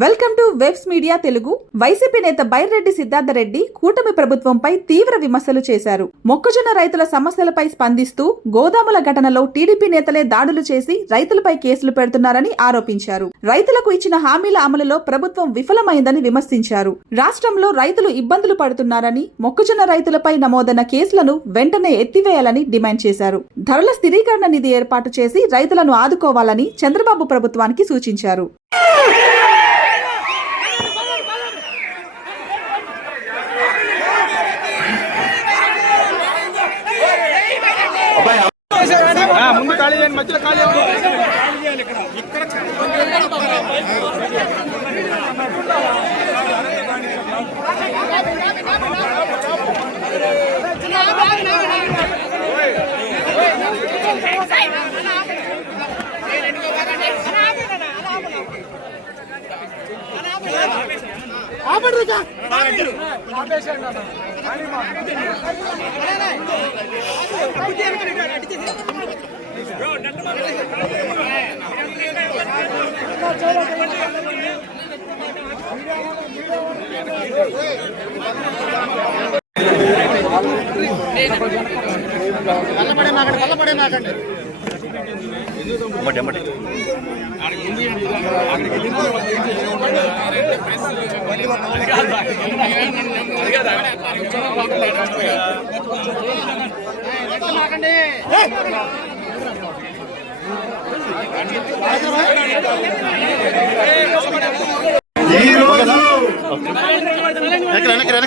Welcome to webs media Telugu. YCP నేత బైరెడ్డి సిద్ధార్థరెడ్డి కూటమి ప్రభుత్వంపై తీవ్ర విమర్శలు చేశారు. మొక్కజొన్న రైతుల సమస్యలపై స్పందిస్తూ గోదాముల ఘటనలో టీడీపీ నేతలే దాడులు చేసి రైతులపై కేసులు పెడుతున్నారని ఆరోపించారు. రైతులకు ఇచ్చిన హామీల అమలులో ప్రభుత్వం విఫలమైందని విమర్శించారు. రాష్ట్రంలో రైతులు ఇబ్బందులు పడుతున్నారని, మొక్కజొన్న రైతులపై నమోదైన కేసులను వెంటనే ఎత్తివేయాలని డిమాండ్ చేశారు. ధరల స్థిరీకరణ నిధి ఏర్పాటు చేసి రైతులను ఆదుకోవాలని చంద్రబాబు ప్రభుత్వానికి సూచించారు. ముందు ఖాళీ చేయండి, మధ్యలో ఖాళీ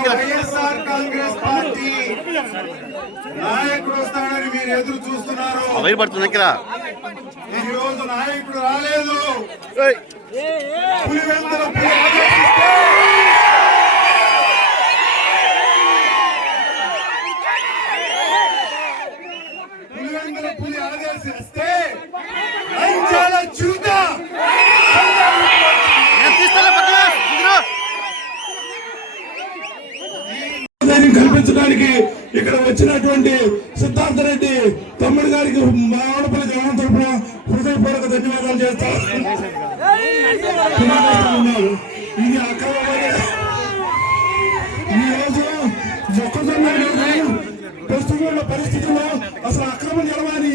ఇక్కడ నాయకుడు వస్తాడని మీరు ఎదురు చూస్తున్నారు. ఈ రోజు నాయకుడు రాలేదు. పులివెందుల పులి ఆదేశిస్తే చూద్దాం. కల్పించడానికి ఇక్కడ వచ్చినటువంటి సిద్ధార్థరెడ్డి తమ్ముడు గారికి మా ఆడపల్లి గ్రామం తరఫున హృదయపూర్వక ధన్యవాదాలు చేస్తారు. ఇది అక్రమమైన ఈరోజు మొక్కజొన్న ప్రస్తుతం ఉన్న పరిస్థితుల్లో అసలు అక్రమం జరగాలి.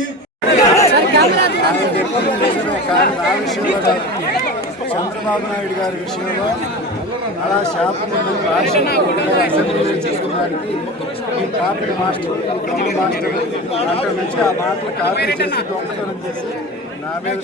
చంద్రబాబు నాయుడు గారి విషయంలో అలా శాపను అసెంబ్లీ చేసుకోవడానికి ఈ కాపీ మాస్టర్ దొంగ మాస్టర్ అక్కడ నుంచి ఆ మాటలు కాపీ చేసి దొంగతనం చేసి నా మీద